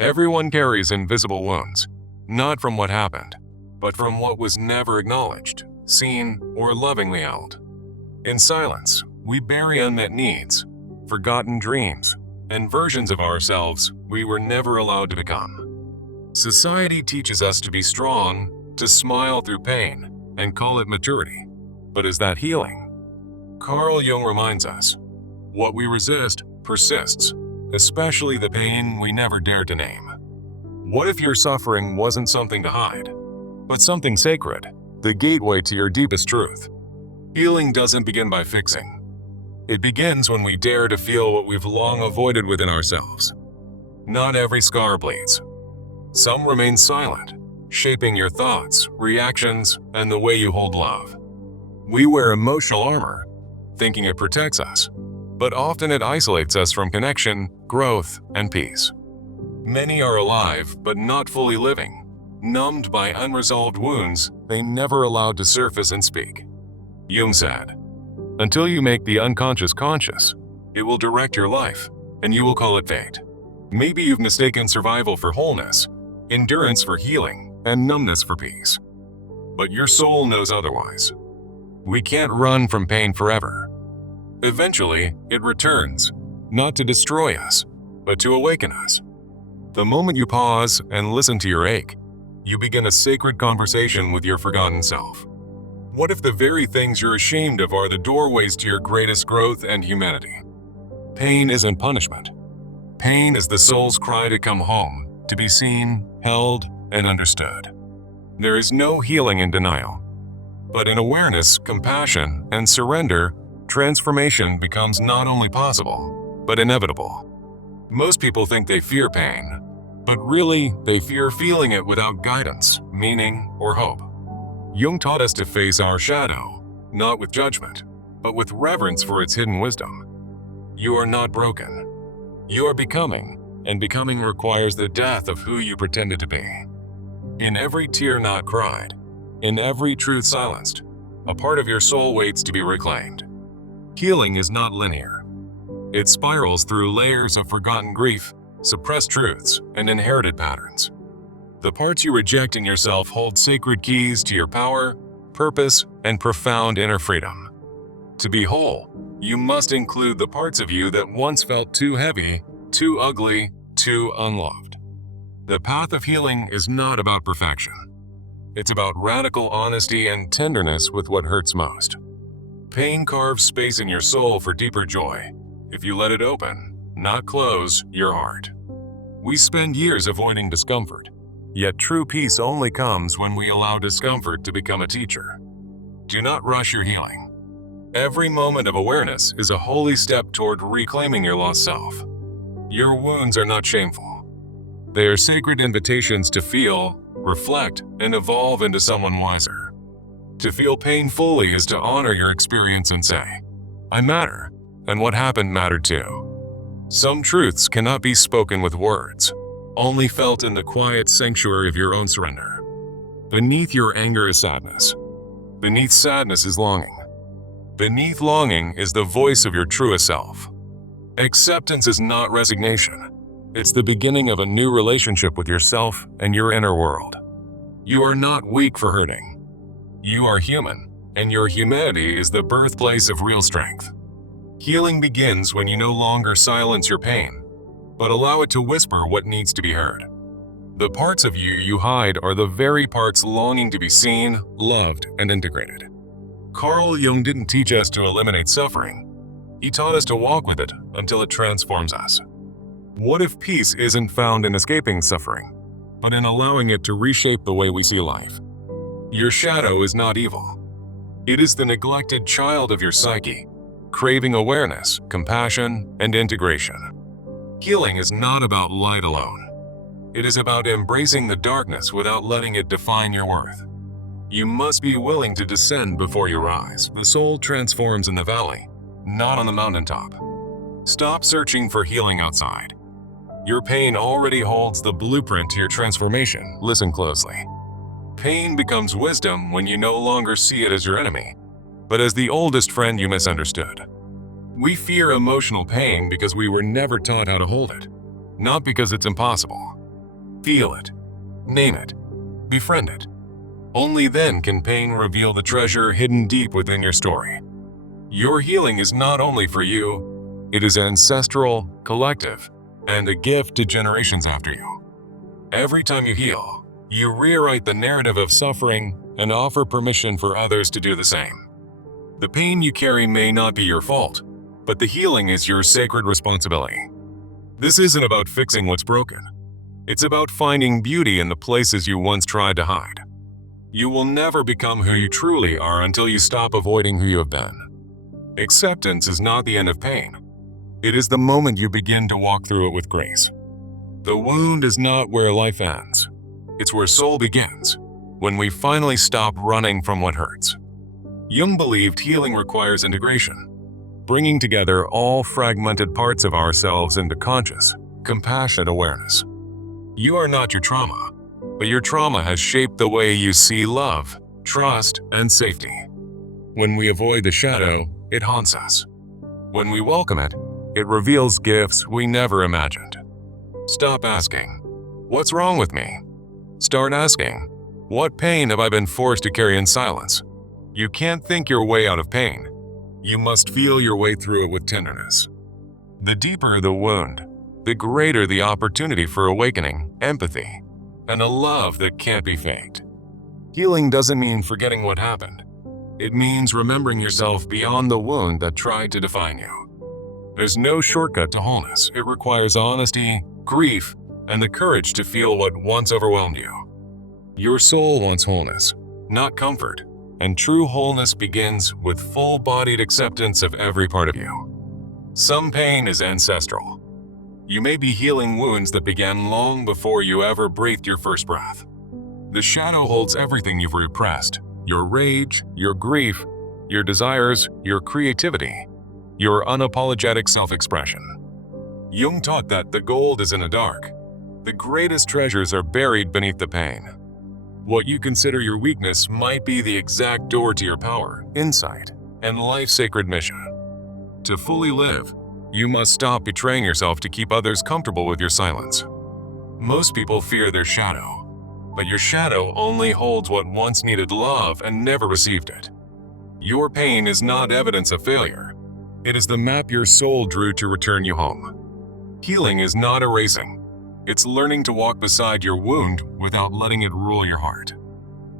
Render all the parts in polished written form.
Everyone carries invisible wounds, not from what happened, but from what was never acknowledged, seen, or lovingly held. In silence, we bury unmet needs, forgotten dreams, and versions of ourselves we were never allowed to become. Society teaches us to be strong, to smile through pain, and call it maturity. But is that healing? Carl Jung reminds us, what we resist persists, especially the pain we never dared to name. What if your suffering wasn't something to hide, but something sacred, the gateway to your deepest truth? Healing doesn't begin by fixing. It begins when we dare to feel what we've long avoided within ourselves. Not every scar bleeds. Some remain silent, shaping your thoughts, reactions, and the way you hold love. We wear emotional armor, thinking it protects us, but often it isolates us from connection, growth, and peace. Many are alive, but not fully living, numbed by unresolved wounds they never allowed to surface and speak. Jung said, "Until you make the unconscious conscious, it will direct your life, and you will call it fate." Maybe you've mistaken survival for wholeness, endurance for healing, and numbness for peace. But your soul knows otherwise. We can't run from pain forever. Eventually, it returns, not to destroy us, but to awaken us. The moment you pause and listen to your ache, you begin a sacred conversation with your forgotten self. What if the very things you're ashamed of are the doorways to your greatest growth and humanity? Pain isn't punishment. Pain is the soul's cry to come home, to be seen, held, and understood. There is no healing in denial. But in awareness, compassion, and surrender, transformation becomes not only possible, but inevitable. Most people think they fear pain, but really they fear feeling it without guidance, meaning, or hope. Jung taught us to face our shadow, not with judgment, but with reverence for its hidden wisdom. You are not broken. You are becoming, and becoming requires the death of who you pretended to be. In every tear not cried, in every truth silenced, a part of your soul waits to be reclaimed. Healing is not linear. It spirals through layers of forgotten grief, suppressed truths, and inherited patterns. The parts you reject in yourself hold sacred keys to your power, purpose, and profound inner freedom. To be whole, you must include the parts of you that once felt too heavy, too ugly, too unloved. The path of healing is not about perfection. It's about radical honesty and tenderness with what hurts most. Pain carves space in your soul for deeper joy, if you let it open, not close, your heart. We spend years avoiding discomfort, yet true peace only comes when we allow discomfort to become a teacher. Do not rush your healing. Every moment of awareness is a holy step toward reclaiming your lost self. Your wounds are not shameful. They are sacred invitations to feel, reflect, and evolve into someone wiser. To feel pain fully is to honor your experience and say, "I matter, and what happened mattered too." Some truths cannot be spoken with words, only felt in the quiet sanctuary of your own surrender. Beneath your anger is sadness. Beneath sadness is longing. Beneath longing is the voice of your truest self. Acceptance is not resignation. It's the beginning of a new relationship with yourself and your inner world. You are not weak for hurting. You are human, and your humanity is the birthplace of real strength. Healing begins when you no longer silence your pain, but allow it to whisper what needs to be heard. The parts of you you hide are the very parts longing to be seen, loved, and integrated. Carl Jung didn't teach us to eliminate suffering. He taught us to walk with it until it transforms us. What if peace isn't found in escaping suffering, but in allowing it to reshape the way we see life? Your shadow is not evil. It is the neglected child of your psyche, craving awareness, compassion, and integration. Healing is not about light alone. It is about embracing the darkness without letting it define your worth. You must be willing to descend before you rise. The soul transforms in the valley, not on the mountaintop. Stop searching for healing outside. Your pain already holds the blueprint to your transformation. Listen closely. Pain becomes wisdom when you no longer see it as your enemy, but as the oldest friend you misunderstood. We fear emotional pain because we were never taught how to hold it, not because it's impossible. Feel it. Name it. Befriend it. Only then can pain reveal the treasure hidden deep within your story. Your healing is not only for you, it is ancestral, collective, and a gift to generations after you. Every time you heal, you rewrite the narrative of suffering and offer permission for others to do the same. The pain you carry may not be your fault, but the healing is your sacred responsibility. This isn't about fixing what's broken. It's about finding beauty in the places you once tried to hide. You will never become who you truly are until you stop avoiding who you have been. Acceptance is not the end of pain. It is the moment you begin to walk through it with grace. The wound is not where life ends. It's where soul begins, when we finally stop running from what hurts. Jung believed healing requires integration, bringing together all fragmented parts of ourselves into conscious, compassionate awareness. You are not your trauma, but your trauma has shaped the way you see love, trust, and safety. When we avoid the shadow, it haunts us. When we welcome it, it reveals gifts we never imagined. Stop asking, "What's wrong with me?" Start asking, "What pain have I been forced to carry in silence?" You can't think your way out of pain. You must feel your way through it with tenderness. The deeper the wound, the greater the opportunity for awakening, empathy, and a love that can't be faked. Healing doesn't mean forgetting what happened. It means remembering yourself beyond the wound that tried to define you. There's no shortcut to wholeness. It requires honesty, grief, and the courage to feel what once overwhelmed you. Your soul wants wholeness, not comfort, and true wholeness begins with full-bodied acceptance of every part of you. Some pain is ancestral. You may be healing wounds that began long before you ever breathed your first breath. The shadow holds everything you've repressed: your rage, your grief, your desires, your creativity, your unapologetic self-expression. Jung taught that the gold is in the dark. The greatest treasures are buried beneath the pain. What you consider your weakness might be the exact door to your power, insight, and life's sacred mission. To fully live, you must stop betraying yourself to keep others comfortable with your silence. Most people fear their shadow, but your shadow only holds what once needed love and never received it. Your pain is not evidence of failure. It is the map your soul drew to return you home. Healing is not erasing. It's learning to walk beside your wound without letting it rule your heart.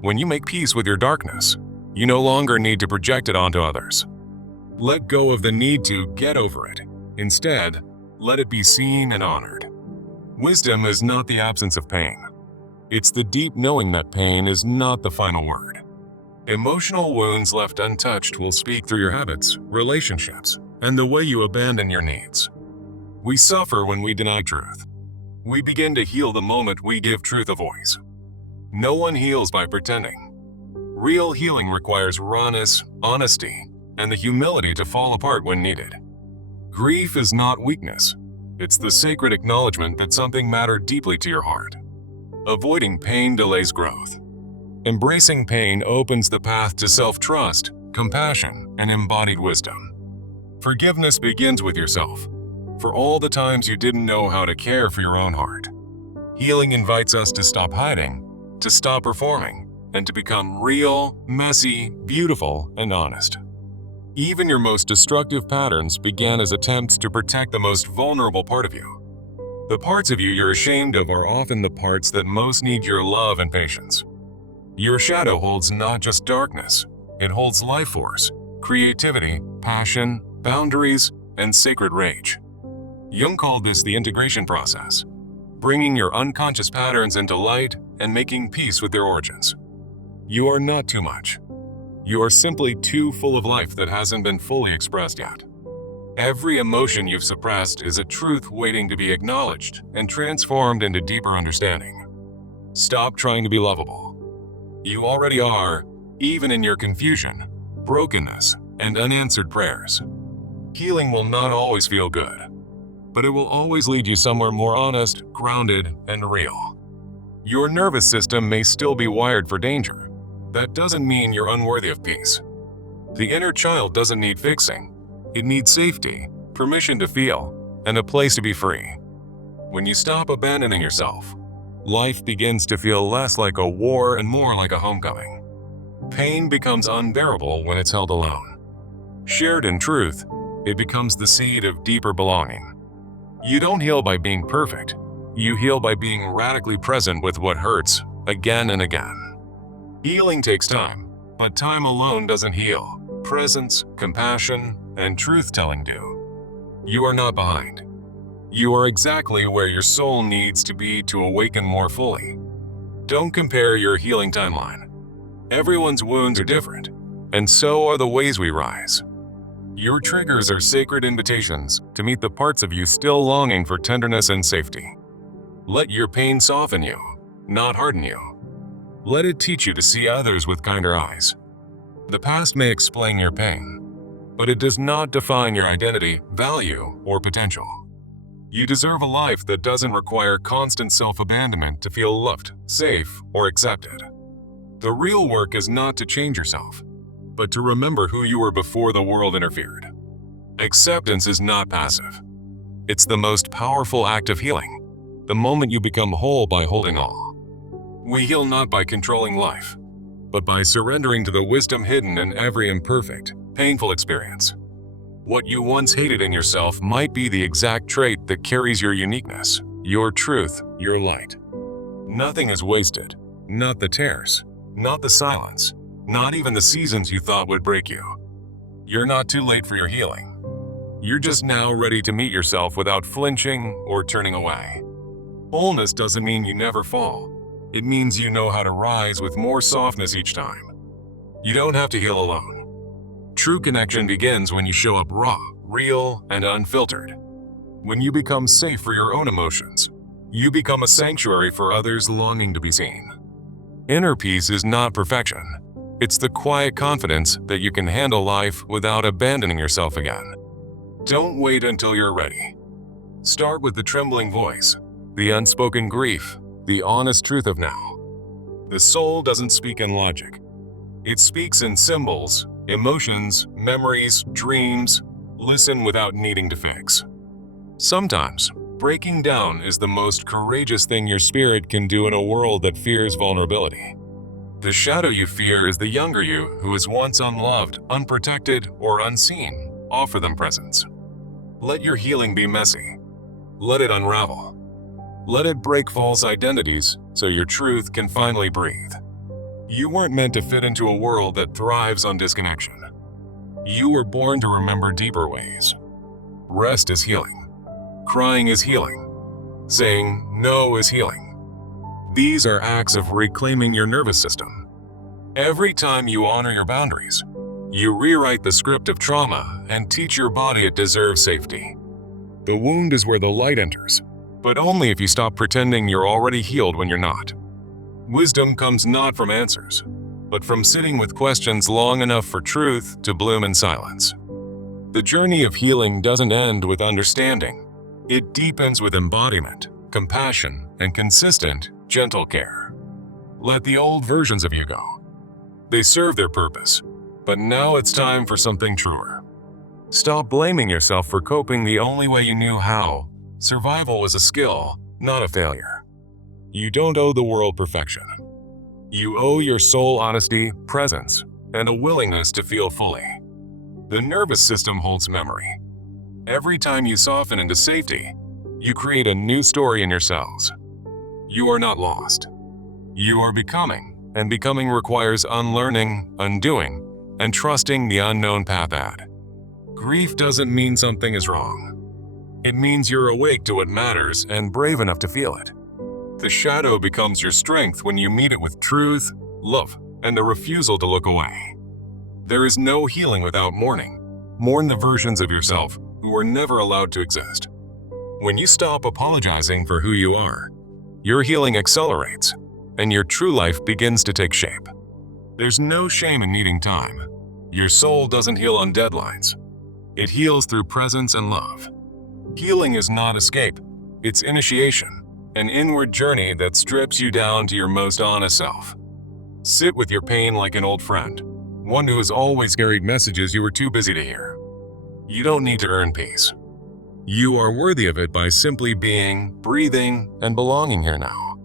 When you make peace with your darkness, you no longer need to project it onto others. Let go of the need to get over it. Instead, let it be seen and honored. Wisdom is not the absence of pain. It's the deep knowing that pain is not the final word. Emotional wounds left untouched will speak through your habits, relationships, and the way you abandon your needs. We suffer when we deny truth. We begin to heal the moment we give truth a voice. No one heals by pretending. Real healing requires rawness, honesty, and the humility to fall apart when needed. Grief is not weakness. It's the sacred acknowledgement that something mattered deeply to your heart. Avoiding pain delays growth. Embracing pain opens the path to self-trust, compassion, and embodied wisdom. Forgiveness begins with yourself, for all the times you didn't know how to care for your own heart. Healing invites us to stop hiding, to stop performing, and to become real, messy, beautiful, and honest. Even your most destructive patterns began as attempts to protect the most vulnerable part of you. The parts of you you're ashamed of are often the parts that most need your love and patience. Your shadow holds not just darkness, it holds life force, creativity, passion, boundaries, and sacred rage. Jung called this the integration process, bringing your unconscious patterns into light and making peace with their origins. You are not too much. You are simply too full of life that hasn't been fully expressed yet. Every emotion you've suppressed is a truth waiting to be acknowledged and transformed into deeper understanding. Stop trying to be lovable. You already are, even in your confusion, brokenness, and unanswered prayers. Healing will not always feel good, but it will always lead you somewhere more honest, grounded, and real. Your nervous system may still be wired for danger. That doesn't mean you're unworthy of peace. The inner child doesn't need fixing. It needs safety, permission to feel, and a place to be free. When you stop abandoning yourself, life begins to feel less like a war and more like a homecoming. Pain becomes unbearable when it's held alone. Shared in truth, it becomes the seed of deeper belonging. You don't heal by being perfect. You heal by being radically present with what hurts, again and again. Healing takes time, but time alone doesn't heal. Presence, compassion, and truth-telling do. You are not behind. You are exactly where your soul needs to be to awaken more fully. Don't compare your healing timeline. Everyone's wounds are different, and so are the ways we rise. Your triggers are sacred invitations to meet the parts of you still longing for tenderness and safety. Let your pain soften you, not harden you. Let it teach you to see others with kinder eyes. The past may explain your pain, but it does not define your identity, value, or potential. You deserve a life that doesn't require constant self-abandonment to feel loved, safe, or accepted. The real work is not to change yourself, but to remember who you were before the world interfered. Acceptance is not passive. It's the most powerful act of healing, the moment you become whole by holding all. We heal not by controlling life, but by surrendering to the wisdom hidden in every imperfect, painful experience. What you once hated in yourself might be the exact trait that carries your uniqueness, your truth, your light. Nothing is wasted, not the tears, not the silence, not even the seasons you thought would break you. You're not too late for your healing. You're just now ready to meet yourself without flinching or turning away. Wholeness doesn't mean you never fall. It means you know how to rise with more softness each time. You don't have to heal alone. True connection begins when you show up raw, real, and unfiltered. When you become safe for your own emotions, you become a sanctuary for others longing to be seen. Inner peace is not perfection. It's the quiet confidence that you can handle life without abandoning yourself again. Don't wait until you're ready. Start with the trembling voice, the unspoken grief, the honest truth of now. The soul doesn't speak in logic. It speaks in symbols, emotions, memories, dreams. Listen without needing to fix. Sometimes, breaking down is the most courageous thing your spirit can do in a world that fears vulnerability. The shadow you fear is the younger you who was once unloved, unprotected, or unseen. Offer them presence. Let your healing be messy. Let it unravel. Let it break false identities so your truth can finally breathe. You weren't meant to fit into a world that thrives on disconnection. You were born to remember deeper ways. Rest is healing. Crying is healing. Saying no is healing. These are acts of reclaiming your nervous system. Every time you honor your boundaries, you rewrite the script of trauma and teach your body it deserves safety. The wound is where the light enters, but only if you stop pretending you're already healed when you're not. Wisdom comes not from answers, but from sitting with questions long enough for truth to bloom in silence. The journey of healing doesn't end with understanding. It deepens with embodiment, compassion, and consistent, gentle care. Let the old versions of you go. They serve their purpose, but now it's time for something truer. Stop blaming yourself for coping the only way you knew how. Survival was a skill, not a failure. You don't owe the world perfection. You owe your soul honesty, presence, and a willingness to feel fully. The nervous system holds memory. Every time you soften into safety, you create a new story in your cells. You are not lost. You are becoming, and becoming requires unlearning, undoing, and trusting the unknown path ahead. Grief doesn't mean something is wrong. It means you're awake to what matters and brave enough to feel it. The shadow becomes your strength when you meet it with truth, love, and the refusal to look away. There is no healing without mourning. Mourn the versions of yourself who were never allowed to exist. When you stop apologizing for who you are, your healing accelerates, and your true life begins to take shape. There's no shame in needing time. Your soul doesn't heal on deadlines. It heals through presence and love. Healing is not escape, it's initiation, an inward journey that strips you down to your most honest self. Sit with your pain like an old friend, one who has always carried messages you were too busy to hear. You don't need to earn peace. You are worthy of it by simply being, breathing, and belonging here now.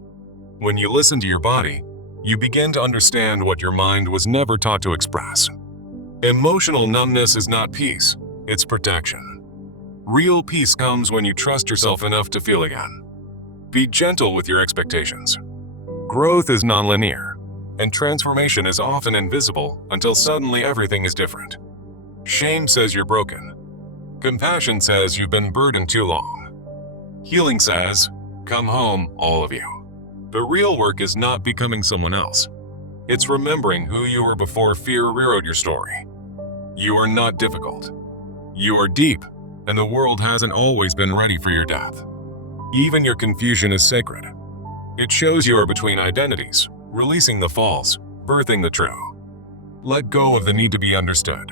When you listen to your body, you begin to understand what your mind was never taught to express. Emotional numbness is not peace, it's protection. Real peace comes when you trust yourself enough to feel again. Be gentle with your expectations. Growth is nonlinear, and transformation is often invisible until suddenly everything is different. Shame says you're broken. Compassion says you've been burdened too long. Healing says, come home, all of you. The real work is not becoming someone else. It's remembering who you were before fear rewrote your story. You are not difficult. You are deep, and the world hasn't always been ready for your depth. Even your confusion is sacred. It shows you are between identities, releasing the false, birthing the true. Let go of the need to be understood.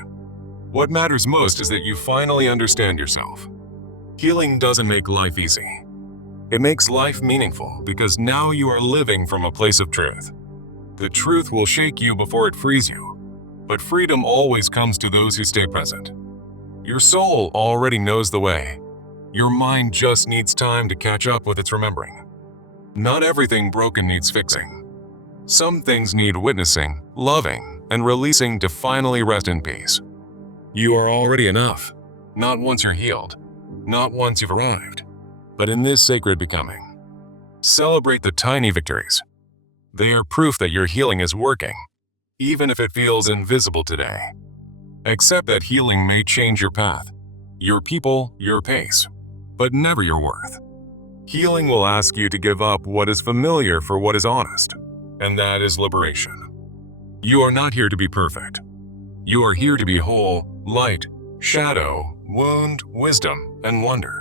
What matters most is that you finally understand yourself. Healing doesn't make life easy. It makes life meaningful because now you are living from a place of truth. The truth will shake you before it frees you, but freedom always comes to those who stay present. Your soul already knows the way. Your mind just needs time to catch up with its remembering. Not everything broken needs fixing. Some things need witnessing, loving, and releasing to finally rest in peace. You are already enough, not once you're healed, not once you've arrived, but in this sacred becoming. Celebrate the tiny victories. They are proof that your healing is working, even if it feels invisible today. Accept that healing may change your path, your people, your pace, but never your worth. Healing will ask you to give up what is familiar for what is honest, and that is liberation. You are not here to be perfect. You are here to be whole, light, shadow, wound, wisdom, and wonder.